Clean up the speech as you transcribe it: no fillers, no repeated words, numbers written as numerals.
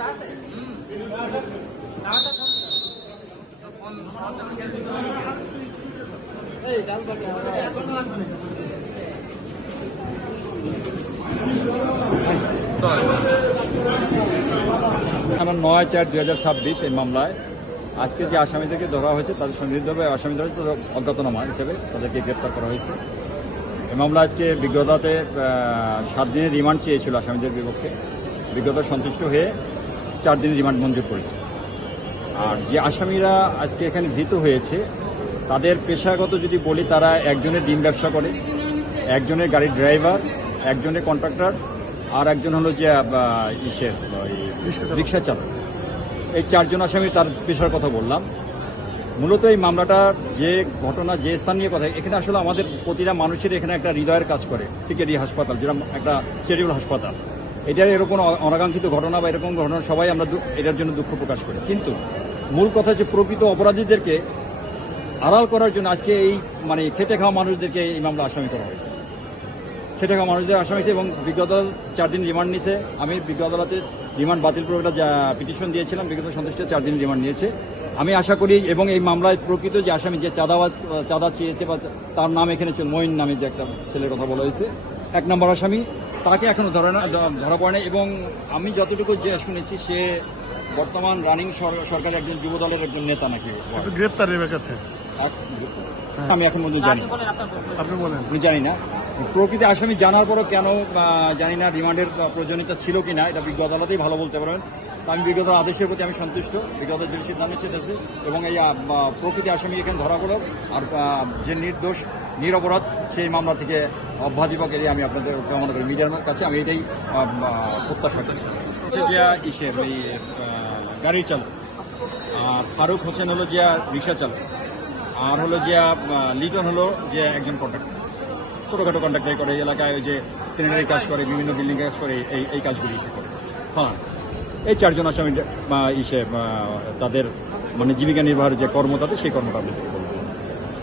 আমার 9/4/2026 এই মামলায় আজকে যে আসামিদেরকে ধরা হয়েছে তাদের সন্দিগ্ধভাবে আসামিদের অজ্ঞাতনামা হিসেবে তাদেরকে গ্রেপ্তার করা হয়েছে। এই মামলা আজকে বিজ্ঞ আদালতে 7 দিনের রিমান্ড চেয়েছিল আসামিদের বিপক্ষে। বিজ্ঞ আদালত সন্তুষ্ট হয়ে 4 দিনের রিমান্ড মঞ্জুর করেছে। আর যে আসামিরা আজকে এখানে ধৃত হয়েছে তাদের পেশাগত যদি বলি, তারা একজনের ডিম ব্যবসা করে, একজনের গাড়ির ড্রাইভার, একজনের কন্ট্রাক্টর, আর একজন হলো যে রিক্সা চালক। এই 4 জন আসামি তার পেশার কথা বললাম। মূলত এই মামলাটা যে ঘটনা, যে স্থান নিয়ে কথা, এখানে আসলে আমাদের প্রতিটা মানুষের এখানে একটা হৃদয়ের কাজ করে। সিকেডি হাসপাতাল, যেটা একটা চ্যারিটেবল হাসপাতাল, এটার এরকম অনাকাঙ্ক্ষিত ঘটনা বা এরকম ঘটনা সবাই আমরা এটার জন্য দুঃখ প্রকাশ করি। কিন্তু মূল কথা হচ্ছে প্রকৃত অপরাধীদেরকে আড়াল করার জন্য আজকে এই খেটে খাওয়া মানুষদেরকে এই মামলা আসামি করা হয়েছে। খেটে খাওয়া মানুষদের আসামি হয়েছে এবং বিজ্ঞ আদালত 4 দিন রিমান্ড নিয়েছে। আমি বিজ্ঞ আদালতে রিমান্ড বাতিল করে একটা পিটিশন দিয়েছিলাম, বিজ্ঞ সন্তুষ্ট 4 দিন রিমান্ড নিয়েছে। আমি আশা করি এবং এই মামলায় প্রকৃত যে আসামি, যে চাঁদা চেয়েছে বা তার নাম এখানে মঈন নামে যে একটা ছেলের কথা বলা হয়েছে, 1 নম্বর আসামি, তাকে এখনো ধরা পড়ে না। এবং আমি যতটুকু যে শুনেছি সে বর্তমান রানিং সরকারের একজন যুব দলের একজন নেতা নাকি গ্রেপ্তার কাছে। আমি এখন পর্যন্ত জানি, আপনি বলেন? আমি জানি না প্রকৃত আসামি। জানার পরও কেন জানি না রিমান্ডের প্রয়োজনীয়তা ছিল কিনা, এটা বিজ্ঞ আদালতেই ভালো বলতে পারবেন। আমি বিজ্ঞ আদালত আদেশের প্রতি আমি সন্তুষ্ট, বিজ্ঞ আদালত যে সিদ্ধান্ত সেটাছে এবং এই প্রকৃত আসামি এখানে ধরা পড়ো আর যে নির্দোষ নিরপরাধ সেই মামলা থেকে অব্যাহতি পাক, এটাই আমি আপনাদের কামনা করি। মিডিয়ার কাছে আমি এটাই প্রত্যাশা করি। এই গাড়ির চালক, আর ফারুক হোসেন হলো যে রিক্সা চালক, আর হলো যে লিটন হলো যে একজন কন্ট্রাক্টর, ছোটোখাটো কন্ট্রাক্টার করে, এলাকায় ওই যে সিনিটারি কাজ করে, বিভিন্ন বিল্ডিং কাজ করে, এই কাজগুলি এসে করে ফালান। এই 4 জন আসামি তাদের জীবিকা নির্বাহের যে কর্ম, তাদের সেই কর্মটা